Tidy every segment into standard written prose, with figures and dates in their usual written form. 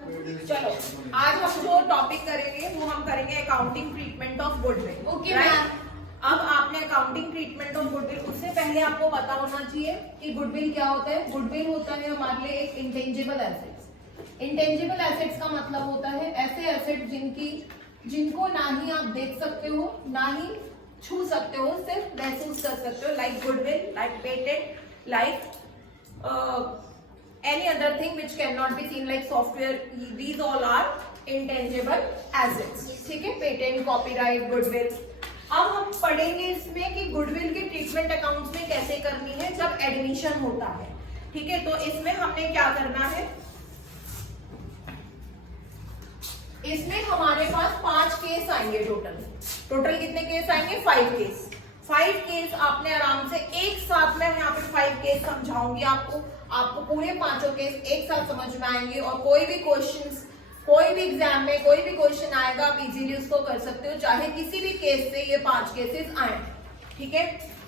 चलो आज हम जो टॉपिक करेंगे वो हम करेंगे accounting treatment of goodwill. Okay right. अब आपने अकाउंटिंग ट्रीटमेंट ऑफ गुडविल, उससे पहले आपको पता होना चाहिए कि गुडविल क्या होता है। गुडविल होता है हमारे लिए एक इंटेंजिबल एसेट्स। इंटेंजिबल एसेट्स का मतलब होता है ऐसे एसेट जिनको ना ही आप देख सकते हो ना ही छू सकते हो, सिर्फ महसूस कर सकते हो, like goodwill, like patent, like any other thing which cannot be seen like software. These all are intangible assets. ठीक है, पेटेंट, कॉपीराइट, गुडविल। अब हम पढ़ेंगे इसमें कि गुडविल की ट्रीटमेंट अकाउंट्स में कैसे करनी है जब एडमिशन होता है। ठीक है, तो इसमें हमने क्या करना है, इसमें हमारे पास 5 केस आएंगे। टोटल कितने केस आएंगे? 5 केस। 5 केस आपने आराम से एक साथ में, यहाँ पे 5 केस समझाऊंगी आपको पूरे 5 केस एक साथ समझ में आएंगे। और कोई भी क्वेश्चंस, कोई भी एग्जाम में कोई भी क्वेश्चन आएगा आप इजीली उसको कर सकते हो, चाहे किसी भी केस से ये 5 केसेस आए। ठीक है,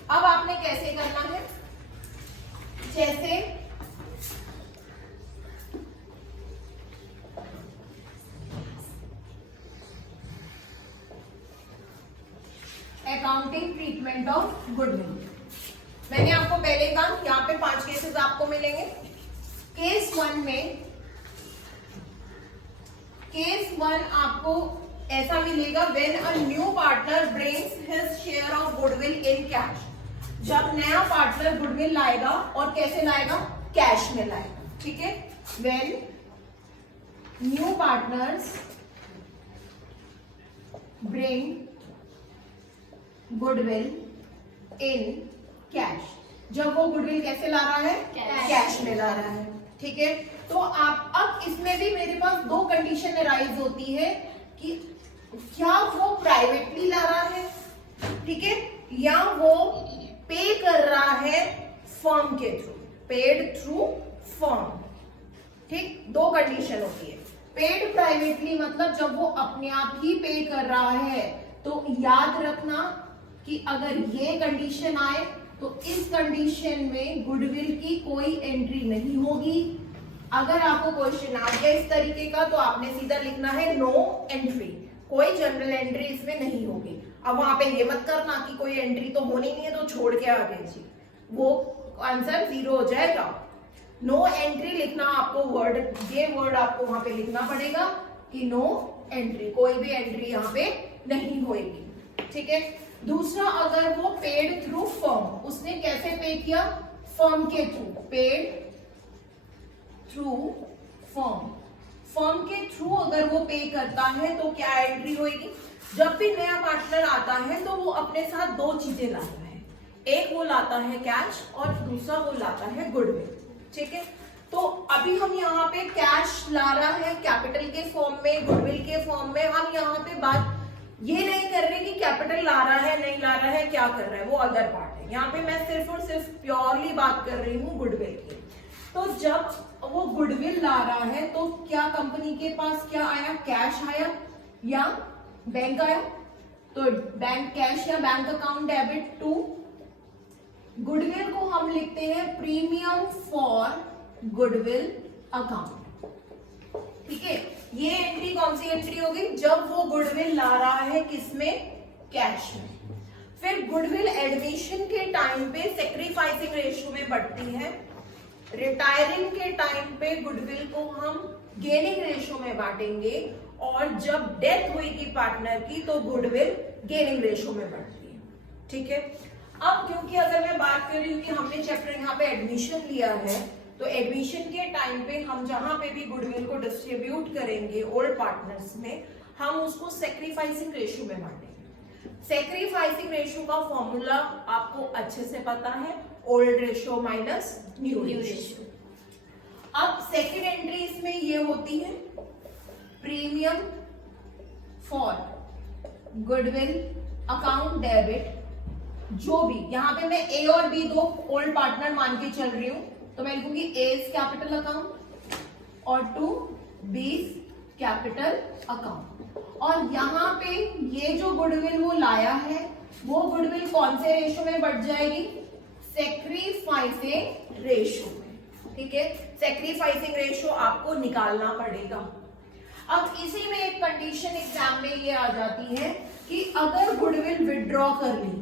अब आपने कैसे करना है, जैसे अकाउंटिंग ट्रीटमेंट ऑफ गुडविल। मैंने आपको पहले कहा यहाँ पे 5 केसेस आपको मिलेंगे। केस 1 आपको ऐसा मिलेगा, when a new partner brings his share of goodwill in cash. जब नया पार्टनर गुडविल लाएगा, और कैसे लाएगा? कैश में लाएगा। ठीक है, when new partners bring goodwill in cash. जब वो गुडविल कैसे ला रहा है? कैश में ला रहा है। ठीक है, तो आप अब इसमें भी मेरे पास 2 कंडीशन अराइज होती है कि क्या वो प्राइवेटली ला रहा है, ठीक है, या वो पे कर रहा है फर्म के थ्रू, पेड थ्रू फर्म। ठीक, 2 कंडीशन होती है। पेड प्राइवेटली मतलब जब वो अपने आप ही पे कर रहा है, तो याद रखना कि अगर ये कंडीशन आए तो इस कंडीशन में गुडविल की कोई एंट्री नहीं होगी। अगर आपको क्वेश्चन आ गया इस तरीके का तो आपने सीधा लिखना है नो एंट्री, कोई जनरल एंट्री इसमें नहीं होगी। अब वहां पे ये मत करना कि कोई एंट्री तो होनी नहीं है तो छोड़ के आ गए जी, वो आंसर 0 हो जाएगा। नो एंट्री लिखना आपको, ये वर्ड आपको वहां पे लिखना पड़ेगा कि नो एंट्री, कोई भी एंट्री यहाँ पे नहीं होगी। ठीक है, दूसरा, अगर वो पेड थ्रू फर्म, उसने कैसे पे किया? फर्म के थ्रू, पेड थ्रू फर्म के थ्रू अगर वो पे करता है तो क्या एंट्री होगी? जब भी नया पार्टनर आता है तो वो अपने साथ 2 चीजें लाता है, एक वो लाता है कैश और दूसरा वो लाता है गुडविल। ठीक है, तो अभी हम यहाँ पे कैश ला रहा है कैपिटल के फॉर्म में, गुडविल के फॉर्म में। हम यहाँ पे बात ये नहीं कर रहे कि कैपिटल ला रहा है नहीं ला रहा है, क्या कर रहा है, वो अदर पार्ट है। यहाँ पे मैं सिर्फ और सिर्फ प्योरली बात कर रही हूँ गुडविल की। तो जब वो गुडविल ला रहा है तो क्या कंपनी के पास क्या आया? कैश आया या बैंक आया? तो बैंक कैश या bank account debit to goodwill को हम लिखते हैं प्रीमियम फॉर गुडविल अकाउंट। ठीक है, ये एंट्री कौन सी एंट्री होगी? जब वो गुडविल ला रहा है किसमें? कैश में। फिर गुडविल एडमिशन के टाइम पे सेक्रीफाइसिंग रेशियो में बढ़ती है, रिटायरिंग के टाइम पे गुडविल को हम गेनिंग रेशियो में बांटेंगे, और जब डेथ हुई पार्टनर की तो गुडविल गेनिंग रेशियो में बढ़ती है। ठीक है, अब क्योंकि अगर मैं बात कर रही हूँ कि हमने चैप्टर यहाँ पे एडमिशन लिया है, तो एडमिशन के टाइम पे हम जहां पे भी गुडविल को डिस्ट्रीब्यूट करेंगे ओल्ड पार्टनर्स में, हम उसको सेक्रीफाइसिंग रेशियो में बांटेंगे। सेक्रीफाइसिंग रेशियो का फॉर्मूला आपको अच्छे से पता है, old ratio minus new ratio. अब सेकंड एंट्री इसमें ये होती है premium for goodwill account debit. जो भी यहाँ पे मैं ए और बी 2 ओल्ड पार्टनर मान के चल रही हूं, तो मैं लिखूंगी ए कैपिटल अकाउंट और 2 बी कैपिटल अकाउंट। और यहाँ पे ये जो गुडविल वो लाया है वो गुडविल कौन से रेशियो में बढ़ जाएगी? सेक्रीफाइसिंग रेशियो में। ठीक है, सेक्रीफाइसिंग रेशियो आपको निकालना पड़ेगा। अब इसी में एक कंडीशन एग्जाम में ये आ जाती है कि अगर गुडविल विड्रॉ कर ली,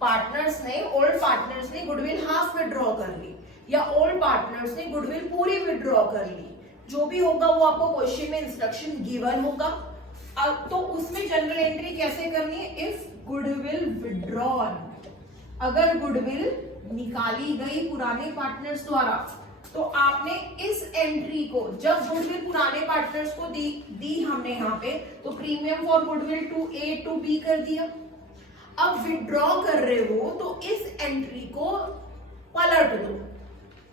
पार्टनर्स ने, ओल्ड पार्टनर्स ने गुडविल हाफ विड्रॉ कर ली, या ओल्ड पार्टनर्स ने गुडविल पूरी विड्रॉ कर ली, जो भी होगा वो आपको क्वेश्चन में इंस्ट्रक्शन गिवन होगा। अब तो उसमें जनरल एंट्री कैसे करनी है, इफ गुडविल विड्रॉन, अगर गुडविल निकाली गई पुराने पार्टनर्स द्वारा, तो आपने इस एंट्री को, जब गुडविल पुराने पार्टनर्स को दी हमने यहाँ पे, तो premium for goodwill to A to B कर दिया। अब विड्रॉ कर रहे हो तो इस एंट्री को पलट दो,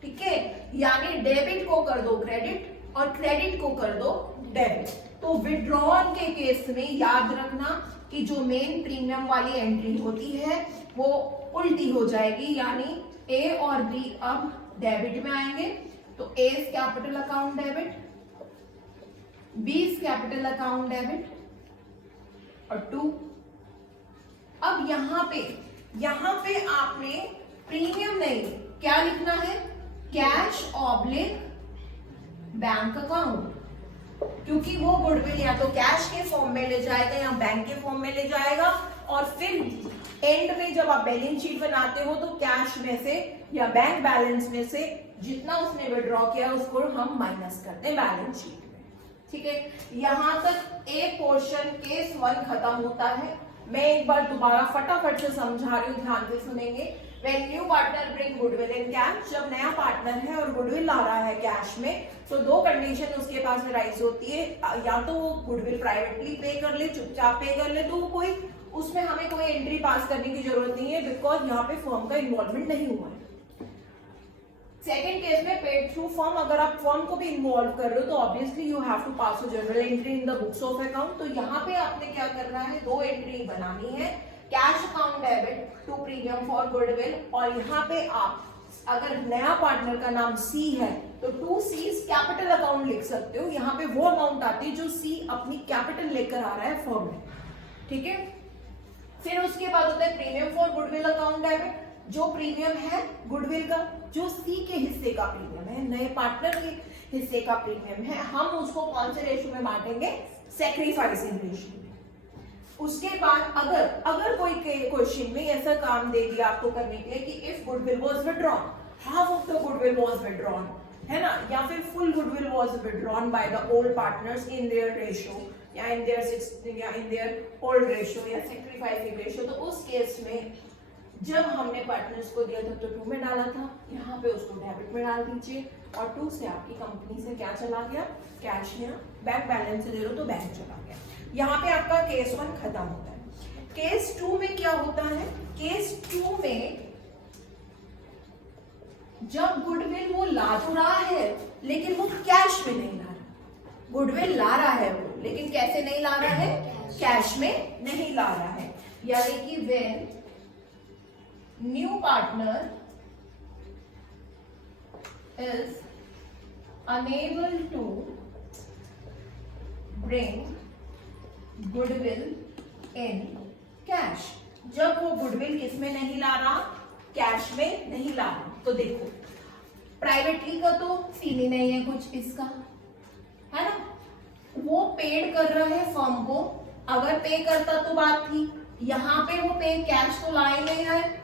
ठीक है, यानी डेबिट को कर दो क्रेडिट और क्रेडिट को कर दो डेबिट। तो विड्रॉल के केस में याद रखना कि जो मेन प्रीमियम वाली एंट्री होती है वो उल्टी हो जाएगी, यानी ए और बी अब डेबिट में आएंगे, तो A capital account debit, B capital account debit और 2। अब यहाँ पे आपने प्रीमियम नहीं, क्या लिखना है, कैश ऑब्लिक बैंक अकाउंट, क्योंकि वो गुडविल या तो कैश के फॉर्म में ले जाएगा या बैंक के फॉर्म में ले जाएगा, और फिर एंड में जब आप बैलेंस शीट बनाते हो तो कैश में से या बैंक बैलेंस में से जितना उसने विड्रॉ किया उसको हम माइनस करते हैं बैलेंस शीट में, ठीक है। यहां तक एक पोर्शन केस 1 खत्म होता है। मैं एक बार दोबारा फटाफट से समझा रही हूँ, ध्यान से सुनेंगे। When new partner bring goodwill in cash, जब नया पार्टनर है और गुडविल ला रहा है कैश में, तो दो कंडीशन उसके पास राइज होती है, या तो वो गुडविल प्राइवेटली पे कर ले, चुपचाप पे कर ले, तो कोई उसमें हमें कोई एंट्री पास करने की जरूरत नहीं है, बिकॉज यहाँ पे फर्म का इन्वॉल्वमेंट नहीं हुआ है। सेकेंड केस में पेड थ्रू फर्म, अगर आप फर्म को भी इन्वॉल्व कर रहे हो तो obviously you have to pass a journal entry in the books of account. तो यहाँ पे आपने क्या करना है, दो एंट्री बनानी है, cash account debit to premium for goodwill, और यहाँ पे आप अगर नया पार्टनर का नाम सी है तो 2 C's कैपिटल अकाउंट लिख सकते हो। यहाँ पे वो अमाउंट आती है जो सी अपनी कैपिटल लेकर आ रहा है फर्म में, ठीक है। फिर उसके बाद होता है premium for goodwill account debit, जो प्रीमियम है गुडविल का, जो सी के हिस्से का प्रीमियम है, नए पार्टनर के हिस्से का प्रीमियम है, हम उसको कौन से रेशियो में बांटेंगे, सैक्रिफाइसिंग रेशियो में। उसके बाद अगर कोई क्वेश्चन में ऐसा काम दे दिया आपको करने के लिए कि if goodwill was withdrawn, half of the goodwill was withdrawn, है ना, या फिर full goodwill was withdrawn by the old partners in their ratio या इन देयर ओल्ड रेशियो या सैक्रिफाइसिंग रेशियो, तो उस केस में जब हमने पार्टनर्स को दिया था तो 2 में डाला था, यहाँ पे उसको डेबिट में डाल दीजिए, और 2 से आपकी कंपनी से क्या चला गया, कैश में, बैंक बैलेंस से दे दो तो बैंक चला गया। यहाँ पे आपका केस 1 खत्म होता है। केस 2 में क्या होता है, केस 2 में जब गुडविल वो ला तो रहा है लेकिन वो कैश में नहीं ला रहा, गुडविल ला रहा है वो, लेकिन कैसे नहीं ला रहा है, कैश में नहीं ला रहा है, यानी कि when new partner is unable to bring goodwill in cash, जब वो गुडविल किस में नहीं ला रहा, कैश में नहीं ला रहा। तो देखो प्राइवेटली का तो सीन ही नहीं है कुछ इसका, है ना, वो पेड कर रहा है फर्म को, अगर पे करता तो बात थी, यहाँ पे वो पे कैश तो ला ही नहीं रहा है,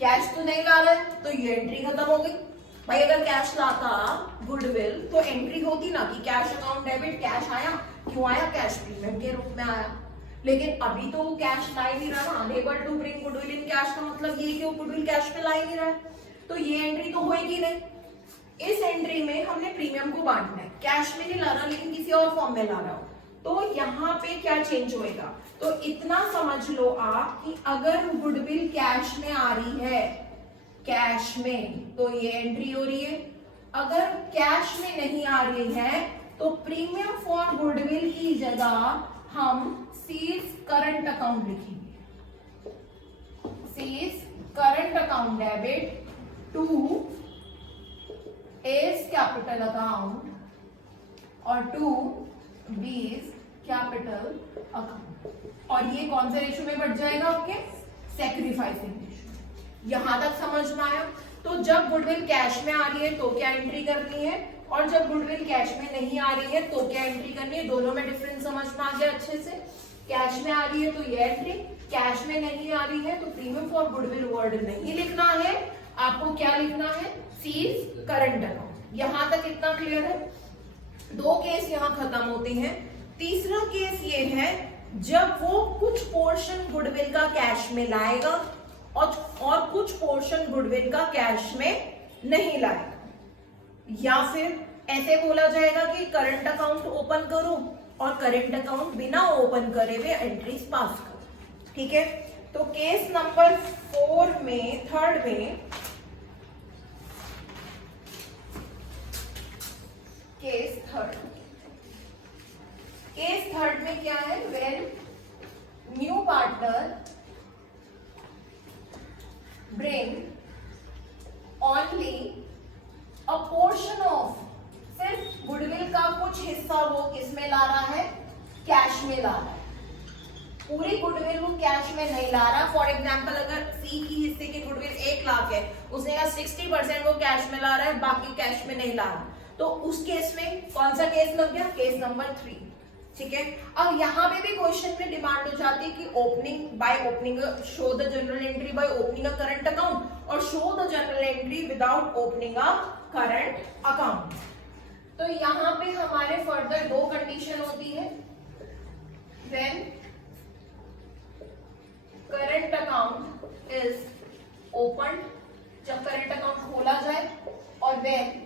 कैश तो नहीं ला रहा है, तो ये एंट्री खत्म हो गई। भाई अगर कैश लाता गुडविल तो एंट्री होती ना कि कैश अकाउंट डेबिट, कैश आया, क्यों आया, कैश प्रीमियम के रूप में आया, लेकिन अभी तो वो कैश ला ही नहीं रहा, unable to bring goodwill in cash का मतलब ये कि वो गुडविल कैश में ला ही नहीं रहा है, तो ये एंट्री तो होगी नहीं। इस एंट्री में हमने प्रीमियम को बांटना है, कैश में नहीं ला रहा लेकिन किसी और फॉर्म में ला रहा हो, तो यहाँ पे क्या चेंज होएगा, तो इतना समझ लो आप कि अगर गुडविल कैश में आ रही है, कैश में, तो ये एंट्री हो रही है, अगर कैश में नहीं आ रही है तो प्रीमियम फॉर गुडविल की जगह हम सीज करंट अकाउंट लिखेंगे, C's current account debit to A's capital account और टू बीज कैपिटल अकाउंट, और ये कौन से रेशियो में बढ़ जाएगा, आपके सैक्रिफाइसिंग रेशियो। यहां तक समझ में आया। तो जब गुडविल कैश में आ रही है तो क्या एंट्री करनी है, और जब गुडविल कैश में नहीं आ रही है तो क्या एंट्री करनी है। दोनों में डिफरेंस समझ में आ गया अच्छे से। कैश में आ रही है तो ये एंट्री, कैश में नहीं आ रही है तो प्रीमियम फॉर गुडविल वर्ड नहीं लिखना है, आपको क्या लिखना है, सीज करंट अकाउंट। यहां तक इतना क्लियर है। दो केस यहां खत्म होते हैं। तीसरा केस ये है जब वो कुछ पोर्शन गुडविल का कैश में लाएगा और कुछ पोर्शन गुडविल का कैश में नहीं लाएगा, या फिर ऐसे बोला जाएगा कि करंट अकाउंट ओपन करो और करंट अकाउंट बिना ओपन करे हुए एंट्रीज पास करो। ठीक है, तो केस नंबर 4 में, थर्ड में, केस थर्ड में क्या है, when new partner bring only a portion of, सिर्फ गुडविल का कुछ हिस्सा वो किसमें ला रहा है, कैश में ला रहा है। पूरी गुडविल वो कैश में नहीं ला रहा। फॉर एग्जांपल अगर सी की हिस्से की गुडविल 1 लाख है, उसने कहा 60% वो कैश में ला रहा है, बाकी कैश में नहीं ला रहा, तो उस केस में कौन सा केस लग गया, केस नंबर 3। ठीक है, अब यहाँ पे भी क्वेश्चन में डिमांड हो जाती है कि opening show the general entry by opening a current account और show the general entry without opening a current account. तो यहाँ पे हमारे फर्दर दो कंडीशन होती है, when current account is open, जब करंट अकाउंट खोला जाए, और व्हेन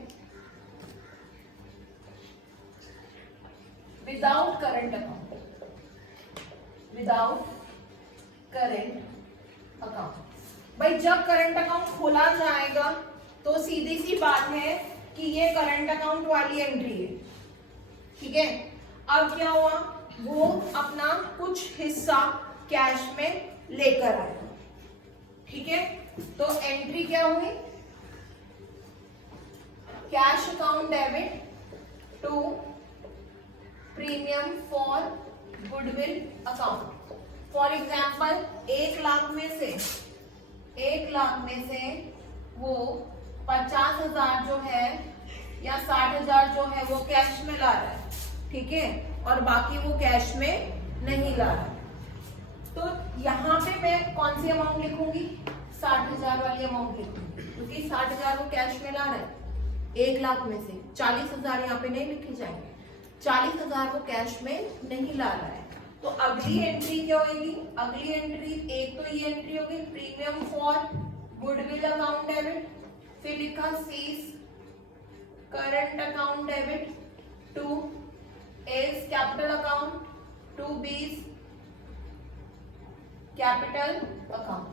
विदाउट करंट अकाउंट। भाई जब करंट अकाउंट खोला जाएगा तो सीधी सी बात है कि ये करंट अकाउंट वाली एंट्री है। ठीक है, अब क्या हुआ, वो अपना कुछ हिस्सा कैश में लेकर आया। ठीक है, तो एंट्री क्या हुई, cash account debit to premium for goodwill account. For example 1 lakh में से वो 50,000 जो है या 60,000 जो है वो कैश में ला रहा है। ठीक है, और बाकी वो कैश में नहीं ला रहा है। तो यहाँ पे मैं कौन सी अमाउंट लिखूंगी, 60,000 वाली अमाउंट लिखूंगी, क्योंकि 60,000 वो कैश में ला रहा है। 1 लाख में से 40,000 यहाँ पे नहीं लिखे जाएंगे, 40,000 वो कैश में नहीं ला रहा है। तो अगली एंट्री क्या होगी, अगली एंट्री एक तो ये एंट्री होगी premium for goodwill account debit, फिर लिखा C's current account debit to A's capital account to B's capital account.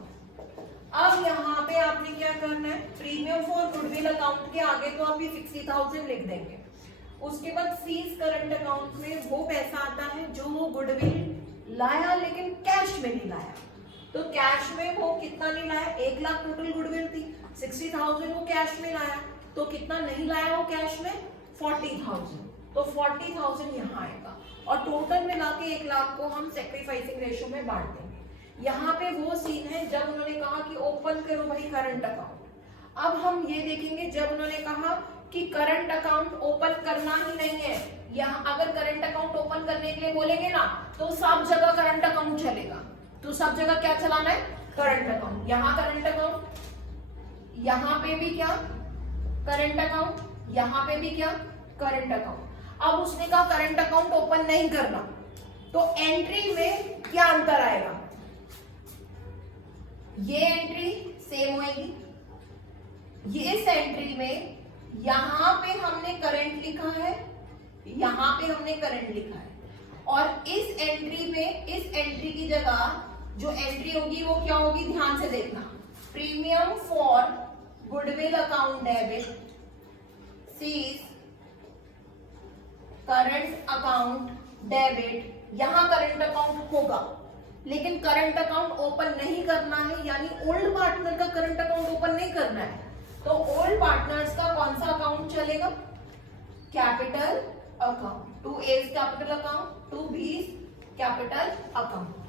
अब यहाँ पे आपने क्या करना है, प्रीमियम फॉर गुडविल अकाउंट के आगे तो आप ये 60,000 लिख देंगे। उसके बाद सीज करंट अकाउंट में वो पैसा आता है जो वो गुडविल लाया लेकिन कैश में नहीं लाया। तो कैश में वो कितना नहीं लाया, 1 लाख टोटल गुडविल थी, 60,000 वो कैश में लाया, तो कितना नहीं लाया वो कैश में, 40,000। तो 40,000 यहाँ आएगा और टोटल मिला के 1 लाख को हम सेक्रीफाइसिंग रेशियो में बांट देंगे। यहाँ पे वो सीन है जब उन्होंने कहा कि ओपन करो भाई करंट अकाउंट। अब हम ये देखेंगे जब उन्होंने कहा कि करंट अकाउंट ओपन करना ही नहीं है, यहाँ अगर करंट अकाउंट ओपन करने के लिए बोलेंगे ना तो सब जगह करंट अकाउंट चलेगा। तो सब जगह क्या चलाना है, करंट अकाउंट। यहाँ करंट अकाउंट, यहाँ पे भी क्या करंट अकाउंट, यहाँ पे भी क्या करंट अकाउंट। अब उसने कहा करंट अकाउंट ओपन नहीं करना, तो एंट्री में क्या अंतर आएगा, ये एंट्री सेम होएगी, ये इस एंट्री में यहां पे हमने करंट लिखा है, यहां पे हमने करंट लिखा है, और इस एंट्री में, इस एंट्री की जगह जो एंट्री होगी वो क्या होगी, ध्यान से देखना, premium for goodwill account debit C's current account debit. यहां करंट अकाउंट होगा लेकिन करंट अकाउंट ओपन नहीं करना है, यानी ओल्ड पार्टनर का करंट अकाउंट ओपन नहीं करना है। तो ओल्ड पार्टनर्स का कौन सा अकाउंट चलेगा, capital account, to A's capital account, to B capital account.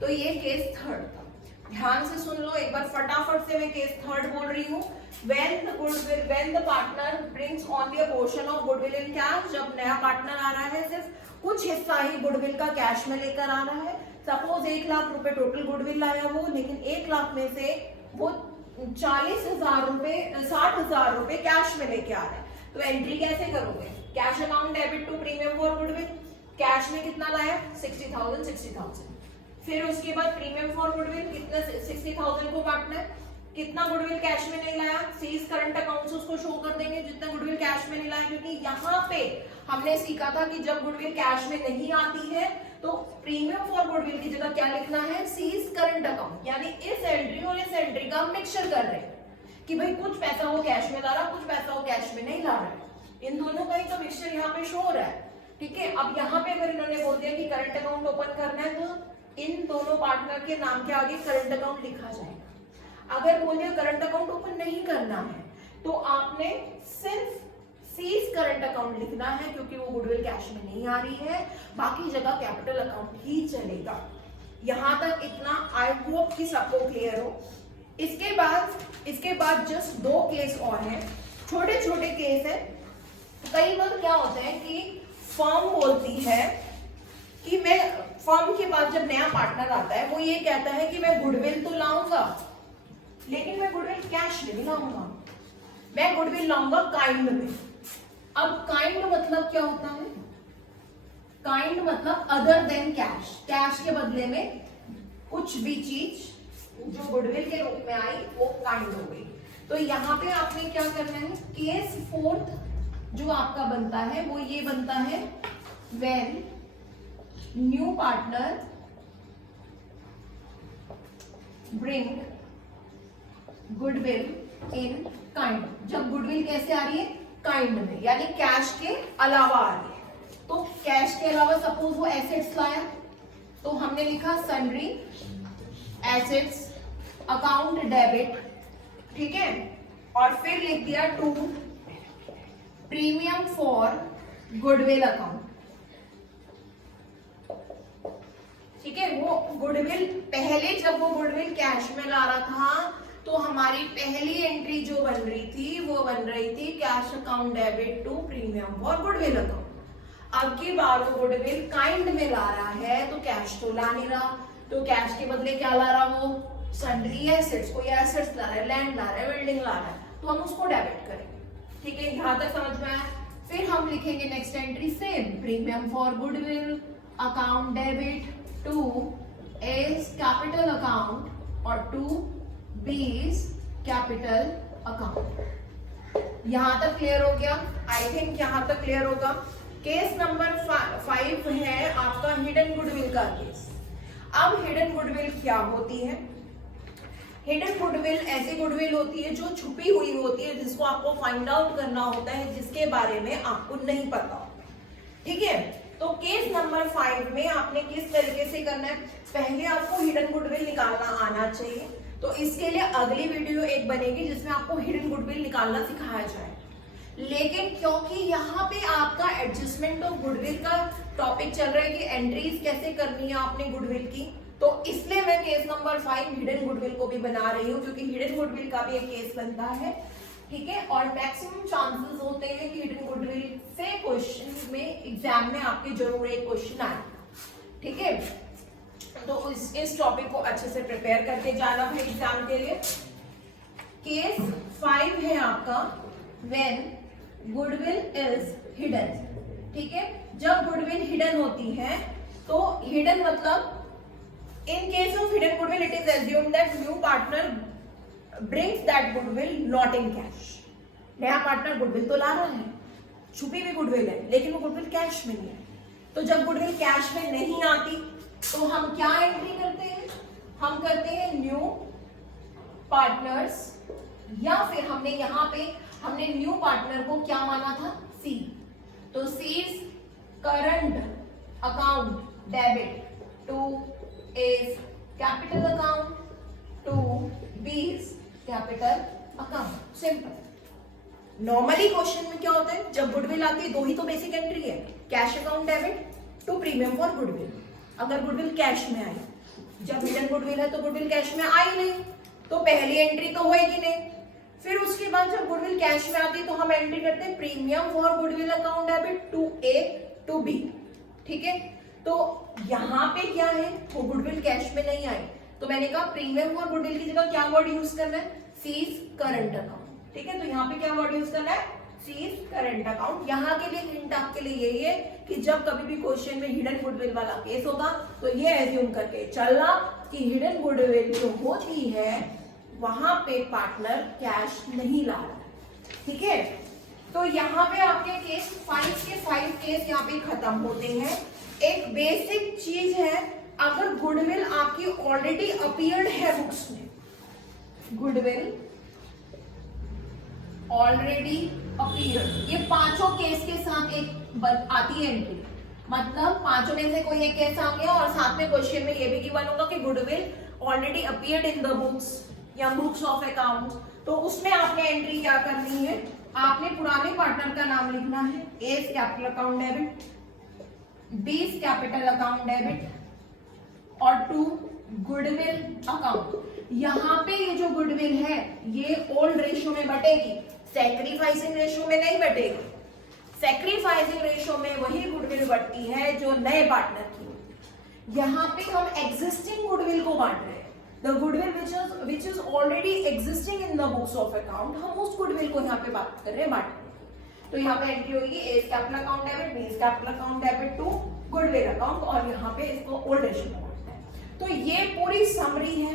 तो ये केस थर्ड था। ध्यान से सुन लो एक बार फटाफट से, मैं केस थर्ड बोल रही हूँ। when the partner brings only a portion of goodwill in cash, जब नया पार्टनर आ रहा है सिर्फ कुछ हिस्सा ही गुडविल का कैश में लेकर आ रहा है। सपोज 1 लाख रुपए टोटल गुडविल लाया वो, लेकिन 1 लाख में से वो 40,000 रुपए 60,000 रुपए कैश में लेके आ रहा है। तो एंट्री कैसे करोगे? Cash account debit to premium for goodwill, cash में कितना लाया 60,000। फिर उसके बाद प्रीमियम फॉर गुडविल कितना 60,000 को काटना है, कितना गुडविल कैश में नहीं लाया, सीज करंट अकाउंट्स उसको शो कर देंगे जितना गुडविल कैश में नहीं लाया। क्योंकि यहाँ पे हमने सीखा था कि जब गुडविल कैश में नहीं आती है तो प्रीमियम फॉर गुडविल की जगह क्या लिखना है, सीज करंट अकाउंट। यानी इस एंट्री और इस एंट्री का मिक्सचर कर रहे हैं कि भाई कुछ पैसा वो कैश में ला रहा, कुछ पैसा वो कैश में नहीं ला रहा है, इन दोनों का ही तो मिक्सचर यहाँ पे शो हो रहा है। ठीक है, अब यहाँ पे अगर इन्होंने बोल दिया कि करंट अकाउंट ओपन करना है तो इन दोनों पार्टनर के नाम के आगे करंट अकाउंट लिखा जाएगा। अगर बोल दिया करंट अकाउंट ओपन नहीं करना है तो आपने सिर्फ सीज करंट अकाउंट लिखना है, क्योंकि वो गुडविल कैश में नहीं आ रही है, बाकी जगह कैपिटल अकाउंट ही चलेगा। यहां तक इतना आई होप कि सबको क्लियर हो। इसके बाद जस्ट 2 केस और हैं, छोटे छोटे केस है। कई बार क्या होता है कि फर्म बोलती है कि मैं, फर्म के पास जब नया पार्टनर आता है वो ये कहता है कि मैं गुडविल तो लाऊंगा लेकिन मैं गुडविल कैश में नहीं लाऊंगा, मैं गुडविल लाऊंगा काइंड में। अब काइंड मतलब क्या होता है? काइंड मतलब अदर देन कैश, कैश के बदले में कुछ भी चीज जो गुडविल के रूप में आई वो काइंड हो गई। तो यहाँ पे आपने क्या करना है, केस 4 जो आपका बनता है वो ये बनता है, when new partner bring goodwill in kind. जब गुडविल कैसे आ रही है, काइंड में, यानी कैश के अलावा आ रही है। तो कैश के अलावा सपोज वो एसेट्स लाया तो हमने लिखा सन्ड्री एसेट्स अकाउंट डेबिट, ठीक है, और फिर लिख दिया to premium for goodwill account. ठीक है, वो गुडविल पहले जब वो गुडविल कैश में ला रहा था तो हमारी पहली एंट्री जो बन रही थी वो बन रही थी cash account debit to premium for goodwill account. अब की बार वो गुडविल काइंड में ला रहा है तो कैश तो ला नहीं रहा, तो कैश के बदले क्या ला रहा, वो सन्ड्री एसेट्स, कोई एसेट्स ला रहा है, लैंड ला रहा है, बिल्डिंग ला रहा है, तो हम उसको डेबिट करेंगे। ठीक है, यहां तक समझ में आया। फिर हम लिखेंगे next entry same, premium for goodwill account debit to A's capital account और टू बीज कैपिटल अकाउंट। यहां तक क्लियर हो गया? आई थिंक यहां तक क्लियर होगा। केस नंबर 5 है आपका हिडन गुडविल का केस। अब हिडन गुडविल क्या होती है? हिडन गुडविल ऐसी गुडविल होती है जो छुपी हुई होती है, जिसको आपको फाइंड आउट करना होता है, जिसके बारे में आपको नहीं पता होता। ठीक है, तो केस नंबर 5 में आपने किस तरीके से करना है, पहले आपको हिडन गुडविल निकालना आना चाहिए। तो इसके लिए अगली वीडियो एक बनेगी जिसमें आपको हिडन गुडविल निकालना सिखाया जाए। लेकिन क्योंकि यहाँ पे आपका एडजस्टमेंट ऑफ गुडविल का टॉपिक चल रहा है कि एंट्रीज कैसे करनी है आपने गुडविल की, तो इसलिए मैं केस नंबर 5 हिडन गुडविल को भी बना रही हूँ, क्योंकि हिडन गुडविल का भी एक केस बनता है। ठीक है, और मैक्सिमम चांसेस होते हैं कि हिडन गुडविल से क्वेश्चन में एग्जाम में आपके जरूर एक क्वेश्चन आए। ठीक है, तो इस टॉपिक को अच्छे से प्रिपेयर करके जाना है एग्जाम के लिए। केस 5 है आपका व्हेन गुडविल इज हिडन। ठीक है, जब गुडविल हिडन होती है तो हिडन मतलब in case of hidden goodwill it is assumed that new partner brings that goodwill not in cash. नया पार्टनर गुडविल तो ला रहा है, छुपी हुई गुडविल है, लेकिन वो गुडविल कैश में नहीं है। तो जब गुडविल कैश में नहीं आती तो हम क्या एंट्री करते हैं, हम करते हैं न्यू पार्टनर्स, या फिर हमने यहाँ पे हमने न्यू पार्टनर को क्या माना था, सी। तो C's current account debit to A's capital account to B's capital account. Simple. Normally question में क्या होता है, जब गुडविल आती है 2 ही तो बेसिक एंट्री है, cash account debit to premium for goodwill. अगर गुडविल कैश में आई जब हिडन गुडविल है तो गुडविल कैश में आई नहीं, तो पहली एंट्री तो होएगी नहीं। फिर उसके बाद जब गुडविल कैश में आती है तो हम एंट्री करते हैं premium for goodwill account debit to A to B. ठीक है, तो यहाँ पे क्या है, वो गुडविल कैश में नहीं आई, तो मैंने कहा प्रीमियम फॉर गुडविल की जगह क्या वर्ड यूज करना है, सीज करंट अकाउंट। ठीक है, तो यहाँ पे क्या वर्ड यूज करना है, सीज करंट अकाउंट। यहाँ के लिए हिंट आपके लिए यही है कि जब कभी भी क्वेश्चन में हिडन गुडविल वाला केस होगा तो ये एज्यूम करके चलना कि हिडन गुडविल जो होती है वहां पे पार्टनर कैश नहीं ला रहा है। ठीक है, तो यहाँ पे आपके केस 5 के 5 केस यहाँ पे खत्म होते हैं। एक बेसिक चीज है, अगर गुडविल आपकी ऑलरेडी अपीयर्ड है बुक्स में, गुडविल ऑलरेडी अपीयर्ड, ये पांचों केस के साथ एक आती है एंट्री, मतलब पांचों में से कोई एक केस आ गया और साथ में क्वेश्चन में ये भी गिवन होगा कि goodwill already appeared in the books या बुक्स ऑफ अकाउंट्स, तो उसमें आपने एंट्री क्या करनी है, आपने पुराने पार्टनर का नाम लिखना है, A capital account debit, B capital account debit और 2 गुडविल अकाउंट। यहाँ पे ये जो गुडविल है ये ओल्ड रेशियो में बटेगी, सैक्रिफाइसिंग रेशियो में नहीं बटेगी। सैक्रिफाइसिंग रेशियो में वही गुडविल बढ़ती है जो नए पार्टनर की होती है। यहाँ पे हम एग्जिस्टिंग गुडविल को बांट रहे हैं, the goodwill which is already existing in the books of account, हम उस गुडविल को यहाँ पे बात कर रहे हैं, बांट रहे हैं। तो यहाँ पे एंट्री होगी A capital account debit, B capital account debit to goodwill account, और यहाँ पे इसको ओल्ड रेशियो में बांटना है। तो ये पूरी समरी है,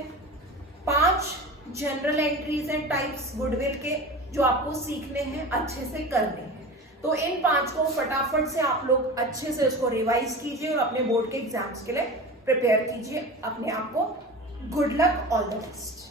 5 general entries and types goodwill के जो आपको सीखने हैं, अच्छे से करने हैं। तो इन 5 को फटाफट से आप लोग अच्छे से इसको रिवाइज कीजिए और अपने बोर्ड के एग्जाम्स के लिए प्रिपेयर कीजिए अपने आप को। Good luck, all the best.